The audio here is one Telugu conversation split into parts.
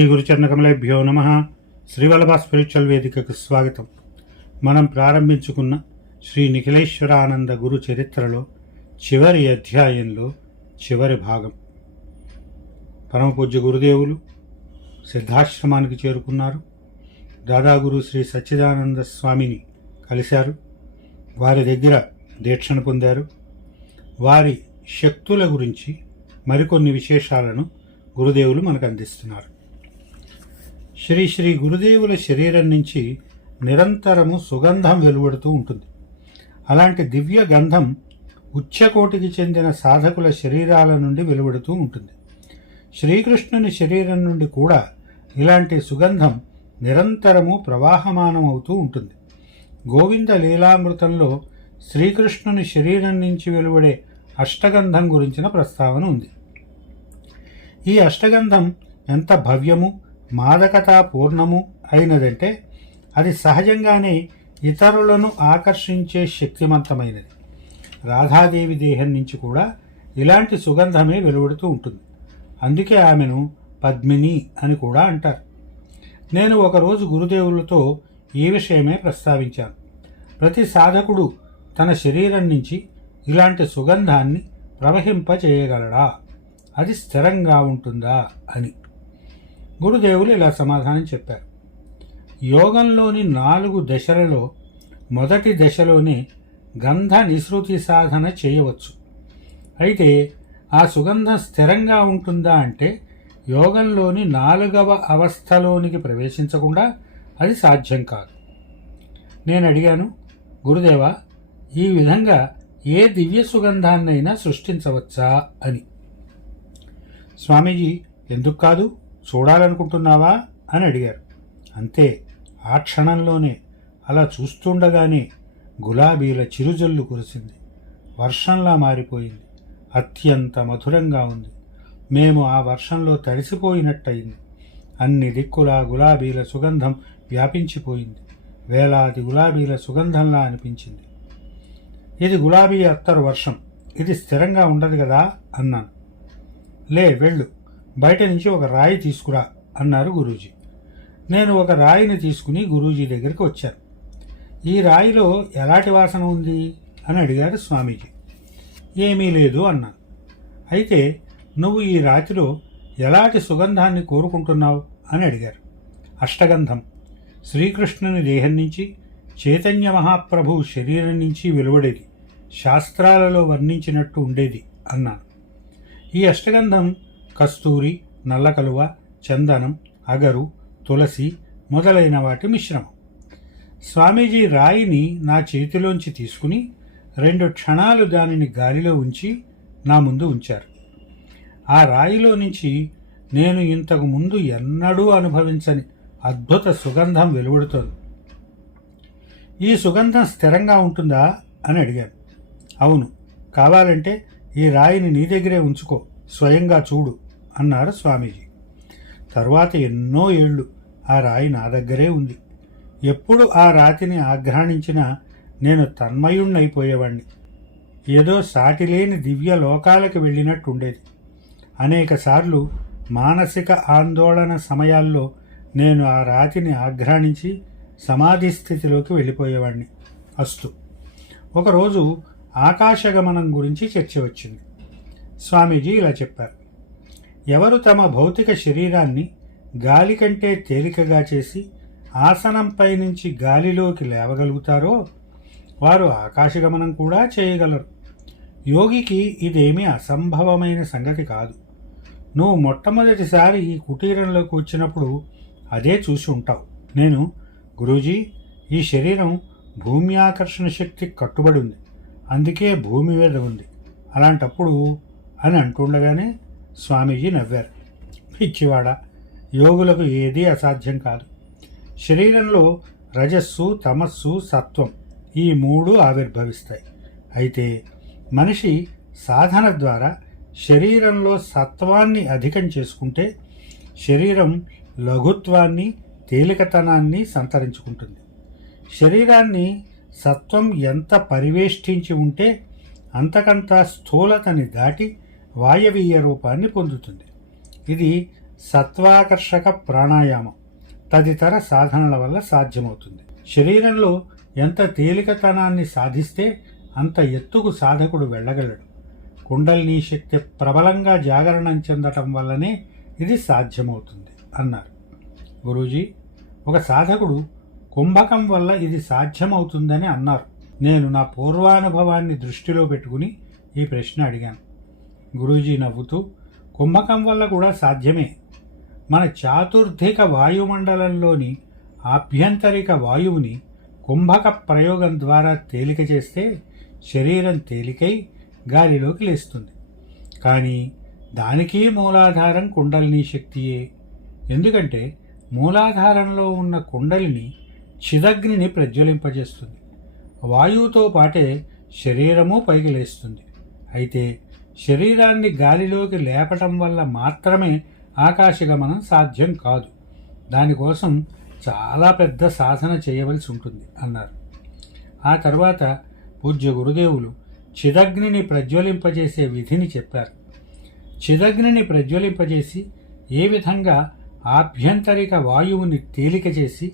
శ్రీ గురుచరణకమలేభ్యో నమ. శ్రీవల్లభ స్పిరిచువల్ వేదికకు స్వాగతం. మనం ప్రారంభించుకున్న శ్రీ నిఖిలేశ్వరానంద గురు చరిత్రలో చివరి అధ్యాయంలో చివరి భాగం. పరమపూజ్య గురుదేవులు సిద్ధాశ్రమానికి చేరుకున్నారు. దాదాగురు శ్రీ సచ్చిదానంద స్వామిని కలిశారు. వారి దగ్గర దీక్షను పొందారు. వారి శక్తుల గురించి మరికొన్ని విశేషాలను గురుదేవులు మనకు అందిస్తున్నారు. శ్రీ శ్రీ గురుదేవుల శరీరం నుంచి నిరంతరము సుగంధం వెలువడుతూ ఉంటుంది. అలాంటి దివ్య గంధం ఉచ్చకోటికి చెందిన సాధకుల శరీరాల నుండి వెలువడుతూ ఉంటుంది. శ్రీకృష్ణుని శరీరం నుండి కూడా ఇలాంటి సుగంధం నిరంతరము ప్రవాహమానమవుతూ ఉంటుంది. గోవింద లీలామృతంలో శ్రీకృష్ణుని శరీరం నుంచి వెలువడే అష్టగంధం గురించిన ప్రస్తావన ఉంది. ఈ అష్టగంధం ఎంత భవ్యము మాదకతా పూర్ణము అయినదంటే అది సహజంగానే ఇతరులను ఆకర్షించే శక్తివంతమైనది రాధాదేవి దేహం నుంచి కూడా ఇలాంటి సుగంధమే వెలువడుతూ ఉంటుంది. అందుకే ఆమెను పద్మిని అని కూడా అంటారు. నేను ఒకరోజు గురుదేవులతో ఈ విషయమే ప్రస్తావించాను. ప్రతి సాధకుడు తన శరీరం నుంచి ఇలాంటి సుగంధాన్ని ప్రవహింపచేయగలడా అది స్థిరంగా ఉంటుందా? అని. గురుదేవులు ఇలా సమాధానం చెప్పారు. యోగంలోని నాలుగు దశలలో మొదటి దశలోనే గంధ నిసృతి సాధన చేయవచ్చు. అయితే ఆ సుగంధం స్థిరంగా ఉంటుందా అంటే యోగంలోని నాలుగవ అవస్థలోనికి ప్రవేశించకుండా అది సాధ్యం కాదు. నేను అడిగాను గురుదేవ ఈ విధంగా ఏ దివ్య సుగంధాన్నైనా సృష్టించవచ్చా? అని. స్వామీజీ ఎందుకు కాదు? చూడాలనుకుంటున్నావా అని అడిగారు. అంతే ఆ క్షణంలోనే అలా చూస్తుండగానే గులాబీల చిరుజల్లు కురిసింది. వర్షంలా మారిపోయింది. అత్యంత మధురంగా ఉంది. మేము ఆ వర్షంలో తడిసిపోయినట్టయింది. అన్ని దిక్కులా గులాబీల సుగంధం వ్యాపించిపోయింది. వేలాది గులాబీల సుగంధంలా అనిపించింది. ఇది గులాబీ అత్తరు వర్షం. ఇది స్థిరంగా ఉండదు కదా? అన్నాను. లే వెళ్ళు. బయట నుంచి ఒక రాయి తీసుకురా అన్నారు గురూజీ. నేను ఒక రాయిని తీసుకుని గురూజీ దగ్గరికి వచ్చాను. ఈ రాయిలో ఎలాంటి వాసన ఉంది? అని అడిగారు స్వామీజీ. ఏమీ లేదు అన్నాను. అయితే నువ్వు ఈ రాతిలో ఎలాంటి సుగంధాన్ని కోరుకుంటున్నావు? అని అడిగారు. అష్టగంధం. శ్రీకృష్ణుని దేహం నుంచి చైతన్య మహాప్రభు శరీరం నుంచి వెలువడేది. శాస్త్రాలలో వర్ణించినట్టు ఉండేది అన్నాను. ఈ అష్టగంధం కస్తూరి నల్లకలువ చందనం అగరు తులసి మొదలైన వాటి మిశ్రమం. స్వామీజీ రాయిని నా చేతిలోంచి తీసుకుని రెండు క్షణాలు దానిని గాలిలో ఉంచి నా ముందు ఉంచారు. ఆ రాయిలో నుంచి నేను ఇంతకు ముందు ఎన్నడూ అనుభవించని అద్భుత సుగంధం వెలువడుతోంది. ఈ సుగంధం స్థిరంగా ఉంటుందా అని అడిగాను. అవును కావాలంటే ఈ రాయిని నీ దగ్గరే ఉంచుకో. స్వయంగా చూడు అన్నారు స్వామీజీ. తర్వాత ఎన్నో ఏళ్ళు ఆ రాయి నా దగ్గరే ఉంది. ఎప్పుడు ఆ రాతిని ఆఘ్రాణించినా నేను తన్మయుణ్ణైపోయేవాణ్ణి. ఏదో సాటిలేని దివ్య లోకాలకు వెళ్ళినట్టు ఉండేది మానసిక ఆందోళన సమయాల్లో నేను ఆ రాతిని ఆఘ్రాణించి సమాధి స్థితిలోకి వెళ్ళిపోయేవాడిని అస్తు. ఒకరోజు ఆకాశగమనం గురించి చర్చ వచ్చింది. స్వామీజీ ఇలా చెప్పారు. ఎవరు తమ భౌతిక శరీరాన్ని గాలి కంటే తేలికగా చేసి ఆసనంపై నుంచి గాలిలోకి లేవగలుగుతారో వారు ఆకాశగమనం కూడా చేయగలరు. యోగికి ఇదేమీ అసంభవమైన సంగతి కాదు. నువ్వు మొట్టమొదటిసారి ఈ కుటీరంలోకి వచ్చినప్పుడు అదే చూసి ఉంటావు. నేను గురూజీ ఈ శరీరం భూమి ఆకర్షణ శక్తి కట్టుబడి ఉంది. అందుకే భూమి మీద ఉంది. అలాంటప్పుడు అని అంటుండగానే స్వామీజీ నవ్వారు. పిచ్చివాడ యోగులకు ఏదీ అసాధ్యం కాదు. శరీరంలో రజస్సు తమస్సు సత్వం ఈ మూడు ఆవిర్భవిస్తాయి. అయితే మనిషి సాధన ద్వారా శరీరంలో సత్వాన్ని అధికం చేసుకుంటే శరీరం లఘుత్వాన్ని తేలికతనాన్ని సంతరించుకుంటుంది. శరీరాన్ని సత్వం ఎంత పరివేష్టించి ఉంటే అంతకంత స్థూలతని దాటి వాయవీయ రూపాన్ని పొందుతుంది. ఇది సత్వాకర్షక ప్రాణాయామం. తదితర సాధనల వల్ల సాధ్యమవుతుంది. శరీరంలో ఎంత తేలికతనాన్ని సాధిస్తే అంత ఎత్తుకు సాధకుడు వెళ్ళగలడు. కుండలిని శక్తి ప్రబలంగా జాగరణం చెందటం వల్లనే ఇది సాధ్యమవుతుంది అన్నారు. గురూజీ ఒక సాధకుడు కుంభకం వల్ల ఇది సాధ్యమవుతుందని అన్నారు. నేను నా పూర్వానుభవాన్ని దృష్టిలో పెట్టుకుని ఈ ప్రశ్న అడిగాను. గురూజీ నవ్వుతూ కుంభకం వల్ల కూడా సాధ్యమే. మన చాతుర్థిక వాయుమండలంలోని ఆభ్యంతరిక వాయువుని కుంభక ప్రయోగం ద్వారా తేలిక చేస్తే శరీరం తేలికై గాలిలోకి లేస్తుంది. కానీ దానికి మూలాధారం కుండలిని శక్తియే. ఎందుకంటే మూలాధారంలో ఉన్న కుండలిని చిదగ్నిని ప్రజ్వలింపజేస్తుంది. వాయువుతో పాటే శరీరము పైకి లేస్తుంది. అయితే శరీరాన్ని గాలిలోకి లేపటం వల్ల మాత్రమే ఆకాశగమనం సాధ్యం కాదు. దానికోసం చాలా పెద్ద సాధన చేయవలసి ఉంటుంది అన్నారు. ఆ తర్వాత పూజ్య గురుదేవులు చిదగ్నిని ప్రజ్వలింపజేసే విధిని చెప్పారు. చిదగ్నిని ప్రజ్వలింపజేసి ఏ విధంగా ఆభ్యంతరిక వాయువుని తేలిక చేసి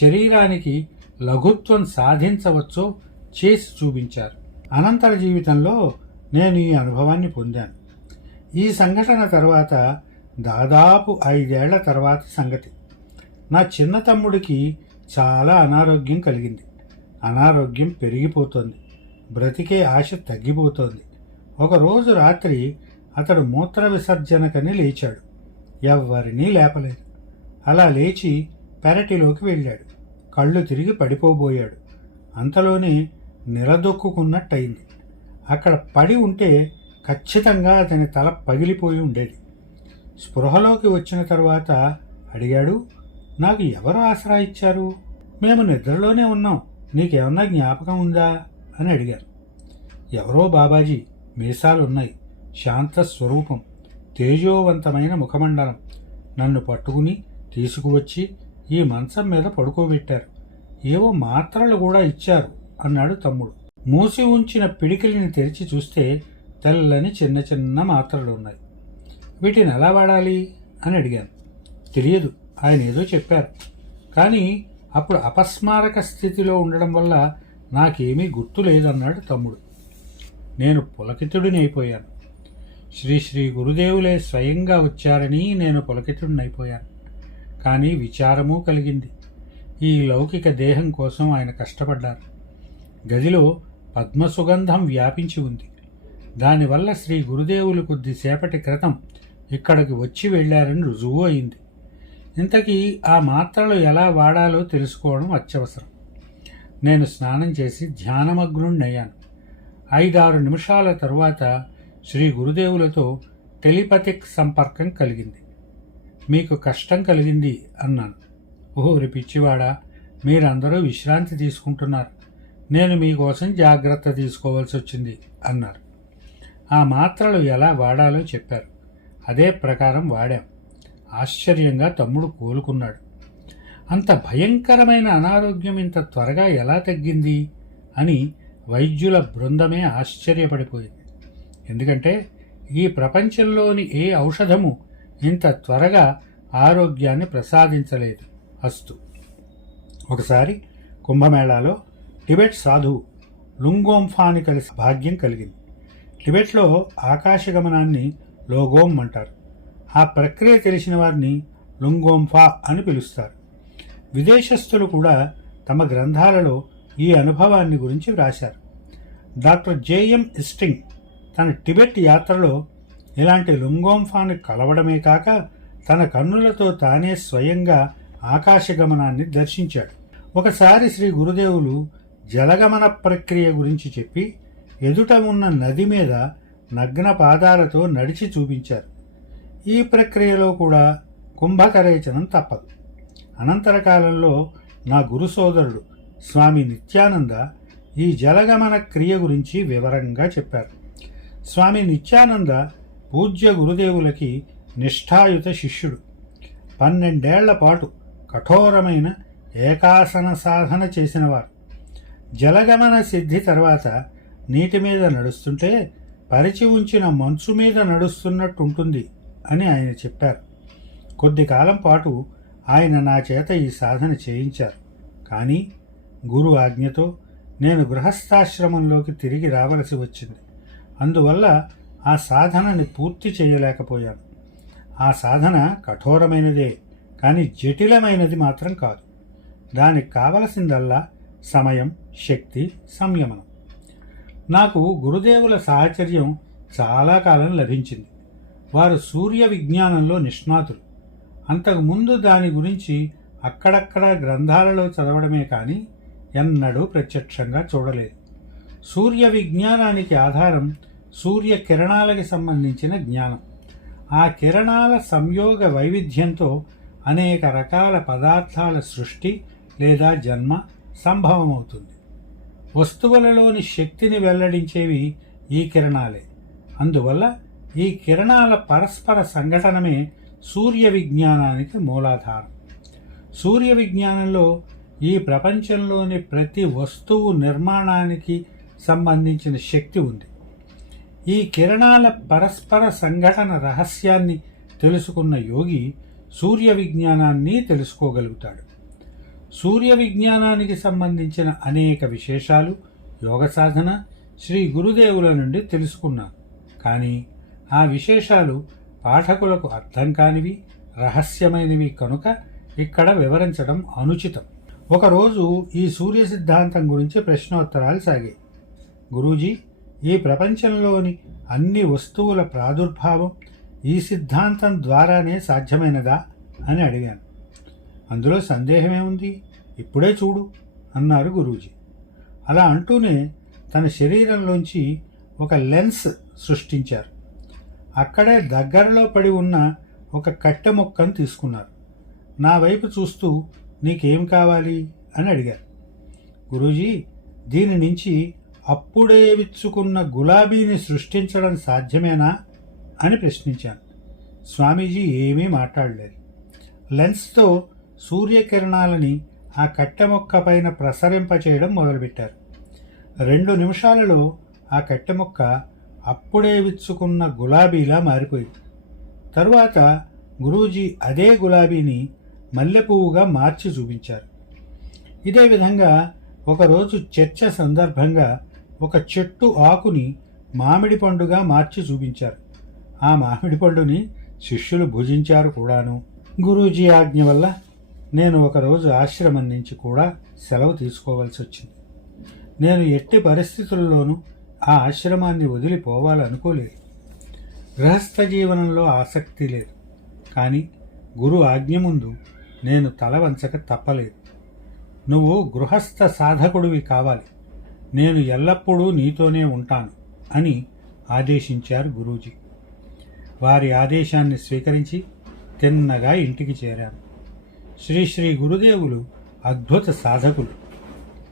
శరీరానికి లఘుత్వం సాధించవచ్చో చేసి చూపించారు. అనంతర జీవితంలో నేను ఈ అనుభవాన్ని పొందాను. ఈ సంఘటన తర్వాత దాదాపు ఐదేళ్ళ తర్వాత సంగతి. నా చిన్న తమ్ముడికి చాలా అనారోగ్యం కలిగింది. అనారోగ్యం పెరిగిపోతోంది. బ్రతికే ఆశ తగ్గిపోతోంది. ఒకరోజు రాత్రి అతడు మూత్ర విసర్జనకని లేచాడు. ఎవ్వరినీ లేపలేదు. అలా లేచి పెరటిలోకి వెళ్ళాడు. కళ్ళు తిరిగి పడిపోబోయాడు. అంతలోనే నిలదొక్కున్నట్టయింది అక్కడ పడి ఉంటే ఖచ్చితంగా అతని తల పగిలిపోయి ఉండేది. స్పృహలోకి వచ్చిన తర్వాత అడిగాడు నాకు ఎవరు ఆసరా ఇచ్చారు? మేము నిద్రలోనే ఉన్నాం. నీకేమన్నా జ్ఞాపకం ఉందా? అని అడిగారు. ఎవరో బాబాజీ మీసాలున్నాయి. శాంత స్వరూపం తేజోవంతమైన ముఖమండలం. నన్ను పట్టుకుని తీసుకువచ్చి ఈ మంచం మీద పడుకోబెట్టారు. ఏవో మాత్రలు కూడా ఇచ్చారు అన్నాడు తమ్ముడు. మూసి ఉంచిన పిడికిలిని తెరిచి చూస్తే తెల్లని చిన్న చిన్న మాత్రలు ఉన్నాయి. వీటిని ఎలా వాడాలి? అని అడిగాను. తెలియదు ఆయన ఏదో చెప్పారు. కానీ అప్పుడు అపస్మారక స్థితిలో ఉండడం వల్ల నాకేమీ గుర్తు లేదన్నాడు తమ్ముడు. నేను పులకితుడిని అయిపోయాను. శ్రీ శ్రీ గురుదేవులే స్వయంగా వచ్చారని నేను పులకితుడిని అయిపోయాను కానీ విచారము కలిగింది. ఈ లౌకిక దేహం కోసం ఆయన కష్టపడ్డారు. గదిలో పద్మసుగంధం వ్యాపించి ఉంది. దానివల్ల శ్రీ గురుదేవులు కొద్దిసేపటి క్రితం ఇక్కడికి వచ్చి వెళ్ళారని రుజువు అయింది. ఇంతకీ ఆ మాత్రలు ఎలా వాడాలో తెలుసుకోవడం అత్యవసరం. నేను స్నానం చేసి ధ్యానమగ్నుణ్ణయ్యాను. ఐదారు నిమిషాల తరువాత శ్రీ గురుదేవులతో టెలిపతిక్ సంపర్కం కలిగింది. మీకు కష్టం కలిగింది అన్నాను. ఓరి పిచ్చివాడా మీరందరూ విశ్రాంతి తీసుకుంటున్నారు. నేను మీకోసం జాగ్రత్త తీసుకోవాల్సి వచ్చింది అన్నారు. ఆ మాత్రలు ఎలా వాడాలో చెప్పారు. అదే ప్రకారం వాడాం. ఆశ్చర్యంగా తమ్ముడు కోలుకున్నాడు. అంత భయంకరమైన అనారోగ్యం ఇంత త్వరగా ఎలా తగ్గింది? అని వైద్యుల బృందమే ఆశ్చర్యపడిపోయింది. ఎందుకంటే ఈ ప్రపంచంలోని ఏ ఔషధము ఇంత త్వరగా ఆరోగ్యాన్ని ప్రసాదించలేదు? అస్తు. ఒకసారి కుంభమేళాలో టిబెట్ సాధువు లుంగోంఫాని కలిసి భాగ్యం కలిగింది. టిబెట్లో ఆకాశగమనాన్ని లోగోమ్ అంటారు. ఆ ప్రక్రియ తెలిసిన వారిని లుంగోంఫా అని పిలుస్తారు. విదేశస్థులు కూడా తమ గ్రంథాలలో ఈ అనుభవాన్ని గురించి వ్రాశారు. డాక్టర్ జేఎం ఇస్టింగ్ తన టిబెట్ యాత్రలో ఇలాంటి లుంగోంఫాను కలవడమే కాక తన కన్నులతో తానే స్వయంగా ఆకాశగమనాన్ని దర్శించాడు. ఒకసారి శ్రీ గురుదేవులు జలగమన ప్రక్రియ గురించి చెప్పి ఎదుట ఉన్న నది మీద నగ్న పాదాలతో నడిచి చూపించారు. ఈ ప్రక్రియలో కూడా కుంభకరేచనం తప్పదు. అనంతర కాలంలో నా గురు సోదరుడు స్వామి నిత్యానంద ఈ జలగమన క్రియ గురించి వివరంగా చెప్పారు. స్వామి నిత్యానంద పూజ్య గురుదేవులకి నిష్ఠాయుత శిష్యుడు. పన్నెండేళ్ళ పాటు కఠోరమైన ఏకాసన సాధన చేసినవారు. జలగమన సిద్ధి తర్వాత నీటి మీద నడుస్తుంటే పరిచి ఉంచిన మంచు మీద నడుస్తున్నట్టుంటుంది అని ఆయన చెప్పారు. కొద్ది కాలం పాటు ఆయన నా చేత ఈ సాధన చేయించారు. కానీ గురు ఆజ్ఞతో నేను గృహస్థాశ్రమంలోకి తిరిగి రావలసి వచ్చింది. అందువల్ల ఆ సాధనని పూర్తి చేయలేకపోయాను. ఆ సాధన కఠోరమైనదే కానీ జటిలమైనది మాత్రం కాదు. దానికి కావలసిందల్లా సమయం శక్తి సంయమనం. నాకు గురుదేవుల సాహచర్యం చాలా కాలం లభించింది. వారు సూర్య విజ్ఞానంలో నిష్ణాతులు. అంతకుముందు దాని గురించి అక్కడక్కడ గ్రంథాలలో చదవడమే కానీ ఎన్నడూ ప్రత్యక్షంగా చూడలేదు. సూర్య విజ్ఞానానికి ఆధారం సూర్య కిరణాలకి సంబంధించిన జ్ఞానం. ఆ కిరణాల సంయోగ వైవిధ్యంతో అనేక రకాల పదార్థాల సృష్టి లేదా జన్మ సంభవమవుతుంది. వస్తువులలోని శక్తిని వెల్లడించేవి ఈ కిరణాలే. అందువల్ల ఈ కిరణాల పరస్పర సంఘటనమే సూర్య విజ్ఞానానికి మూలాధారం. సూర్య విజ్ఞానంలో ఈ ప్రపంచంలోని ప్రతి వస్తువు నిర్మాణానికి సంబంధించిన శక్తి ఉంది. ఈ కిరణాల పరస్పర సంఘటన రహస్యాన్ని తెలుసుకున్న యోగి సూర్య విజ్ఞానాన్ని తెలుసుకోగలుగుతాడు. సూర్య విజ్ఞానానికి సంబంధించిన అనేక విశేషాలు యోగ సాధన శ్రీ గురుదేవుల నుండి తెలుసుకున్నాను కానీ ఆ విశేషాలు పాఠకులకు అర్థం కానివి రహస్యమైనవి కనుక ఇక్కడ వివరించడం అనుచితం. ఒకరోజు ఈ సూర్య సిద్ధాంతం గురించి ప్రశ్నోత్తరాలు సాగాయి. గురూజీ ఈ ప్రపంచంలోని అన్ని వస్తువుల ప్రాదుర్భావం ఈ సిద్ధాంతం ద్వారానే సాధ్యమైనదా అని అడిగాను. అందులో సందేహమేముంది ఇప్పుడే చూడు అన్నారు గురూజీ. అలా అంటూనే తన శరీరంలోంచి ఒక లెన్స్ సృష్టించారు. అక్కడే దగ్గరలో పడి ఉన్న ఒక కట్టె మొక్కను తీసుకున్నారు. నా వైపు చూస్తూ నీకేం కావాలి? అని అడిగారు. గురూజీ దీని నుంచి అప్పుడే విచ్చుకున్న గులాబీని సృష్టించడం సాధ్యమేనా? అని ప్రశ్నించాను. స్వామీజీ ఏమీ మాట్లాడలేదు. లెన్స్తో సూర్యకిరణాలని ఆ కట్టె మొక్క పైన ప్రసరింపచేయడం మొదలుపెట్టారు. రెండు నిమిషాలలో ఆ కట్టె మొక్క అప్పుడే విచ్చుకున్న గులాబీలా మారిపోయింది. తరువాత గురూజీ అదే గులాబీని మల్లెపువ్వుగా మార్చి చూపించారు. ఇదే విధంగా ఒకరోజు చర్చ సందర్భంగా ఒక చెట్టు ఆకుని మామిడి పండుగా మార్చి చూపించారు. ఆ మామిడి పండుని శిష్యులు భుజించారు కూడాను. గురూజీ ఆజ్ఞ వల్ల నేను ఒకరోజు ఆశ్రమం నుంచి కూడా సెలవు తీసుకోవాల్సి వచ్చింది. నేను ఎట్టి పరిస్థితుల్లోనూ ఆ ఆశ్రమాన్ని వదిలిపోవాలనుకోలేదు. గృహస్థ జీవనంలో ఆసక్తి లేదు. కానీ గురు ఆజ్ఞ ముందు నేను తల వంచక తప్పలేదు. నువ్వు గృహస్థ సాధకుడివి కావాలి. నేను ఎల్లప్పుడూ నీతోనే ఉంటాను అని ఆదేశించారు గురూజీ. వారి ఆదేశాన్ని స్వీకరించి తిన్నగా ఇంటికి చేరాను. శ్రీ శ్రీ గురుదేవులు అద్భుత సాధకులు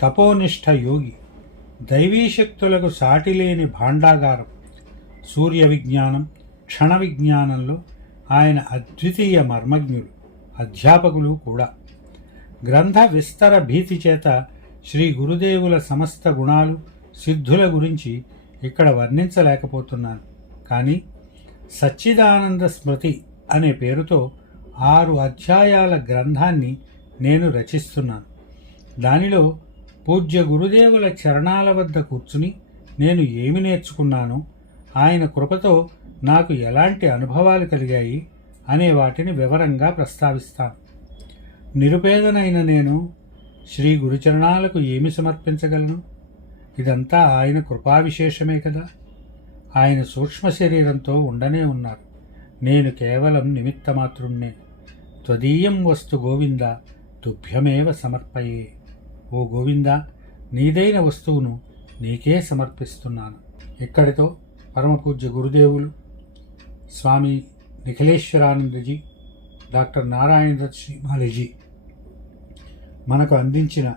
తపోనిష్ట యోగి దైవీ శక్తులకు సాటిలేని భాండాగారం సూర్య విజ్ఞానం క్షణ విజ్ఞానంలో ఆయన అద్వితీయ మర్మజ్ఞులు అధ్యాపకులు కూడా. గ్రంథ విస్తర భీతి చేత శ్రీ గురుదేవుల సమస్త గుణాలు సిద్ధుల గురించి ఇక్కడ వర్ణించలేకపోతున్నాను. కానీ సచ్చిదానంద స్మృతి అనే పేరుతో ఆరు అధ్యాయాల గ్రంథాన్ని నేను రచిస్తున్నాను. దానిలో పూజ్య గురుదేవుల చరణాల వద్ద కూర్చుని నేను ఏమి నేర్చుకున్నాను? ఆయన కృపతో నాకు ఎలాంటి అనుభవాలు కలిగాయి? అనే వాటిని వివరంగా ప్రస్తావిస్తాను. నిరుపేదనైన నేను శ్రీ గురుచరణాలకు ఏమి సమర్పించగలను? ఇదంతా ఆయన కృపావిశేషమే కదా? ఆయన సూక్ష్మ శరీరంతో ఉండనే ఉన్నారు. నేను కేవలం నిమిత్తమాత్రుణ్ణే. త్వదీయం వస్తు గోవింద తుభ్యమేవ సమర్పయే. ఓ గోవింద నీదైన వస్తువును నీకే సమర్పిస్తున్నాను. ఇక్కడితో పరమపూజ్య గురుదేవులు. స్వామి నిఖిలేశ్వరానందజీ డాక్టర్ నారాయణ శ్రీమాలిజీ. మనకు అందించిన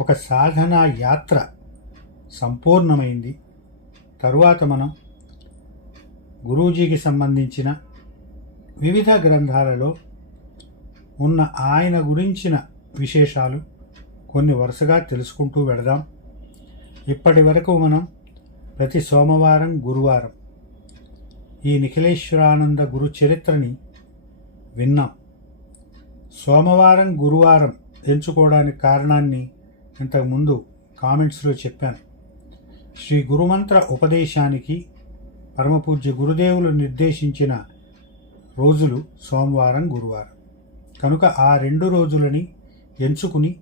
ఒక సాధనా యాత్ర సంపూర్ణమైంది. తరువాత మనం గురూజీకి సంబంధించిన వివిధ గ్రంథాలలో ఉన్న ఆయన గురించిన విశేషాలు కొన్ని వరుసగా తెలుసుకుంటూ వెడదాం. ఇప్పటి వరకు మనం ప్రతి సోమవారం గురువారం ఈ నిఖిలేశ్వరానంద గురు చరిత్రని విన్నాం. సోమవారం గురువారం ఎంచుకోవడానికి కారణాన్ని ఇంతకుముందు కామెంట్స్లో చెప్పాను. శ్రీ గురుమంత్ర ఉపదేశానికి పరమపూజ్య గురుదేవులు నిర్దేశించిన రోజులు సోమవారం గురువారం. కనుక ఆ రెండు రోజులని ఎంచుకుని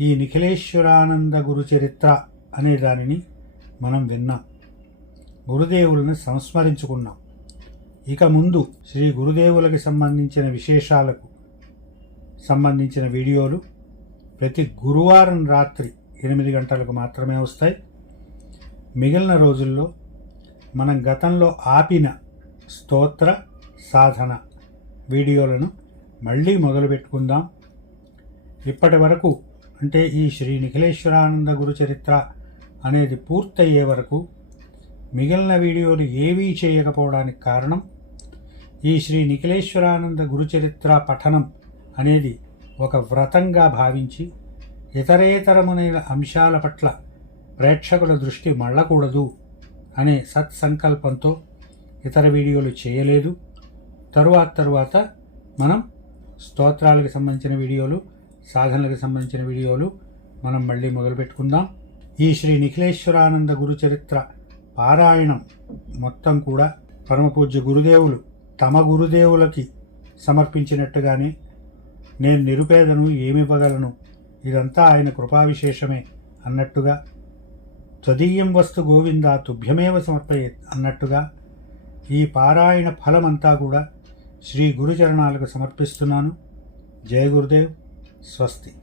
ఈ నిఖిలేశ్వరానంద గురు చరిత్ర అనే దానిని మనం విన్నాం. గురుదేవులను సంస్మరించుకున్నాం. ఇక ముందు శ్రీ గురుదేవులకి సంబంధించిన విశేషాలకు సంబంధించిన వీడియోలు ప్రతి గురువారం రాత్రి ఎనిమిది గంటలకు మాత్రమే వస్తాయి. మిగిలిన రోజుల్లో మనం గతంలో ఆపిన స్తోత్ర సాధన వీడియోలను మళ్ళీ మొదలు పెట్టుకుందాం. ఇప్పటి వరకు అంటే ఈ శ్రీ నిఖిలేశ్వరానంద గురు చరిత్ర అనేది పూర్తయ్యే వరకు మిగిలిన వీడియోలు ఏవీ చేయకపోవడానికి కారణం ఈ శ్రీ నిఖిలేశ్వరానంద గురు చరిత్ర పఠనం అనేది ఒక వ్రతంగా భావించి ఇతరేతరమునైన అంశాల పట్ల ప్రేక్షకుల దృష్టి మళ్ళకూడదు అనే సత్సంకల్పంతో ఇతర వీడియోలు చేయలేదు. తరువాత తరువాత మనం స్తోత్రాలకు సంబంధించిన వీడియోలు సాధనలకు సంబంధించిన వీడియోలు మనం మళ్ళీ మొదలుపెట్టుకుందాం. ఈ శ్రీ నిఖిలేశ్వరానంద గురు చరిత్ర పారాయణం మొత్తం కూడా పరమపూజ్య గురుదేవులు తమ గురుదేవులకి సమర్పించినట్టుగానే నేను నిరుపేదను ఏమివ్వగలను? ఇదంతా ఆయన కృపావిశేషమే అన్నట్టుగా త్వదీయం వస్తు గోవింద తుభ్యమేవ సమర్పయే అన్నట్టుగా ఈ పారాయణ ఫలమంతా కూడా శ్రీ గురుచరణాలకు సమర్పిస్తున్నాను. జయ గురుదేవ్. స్వస్తి.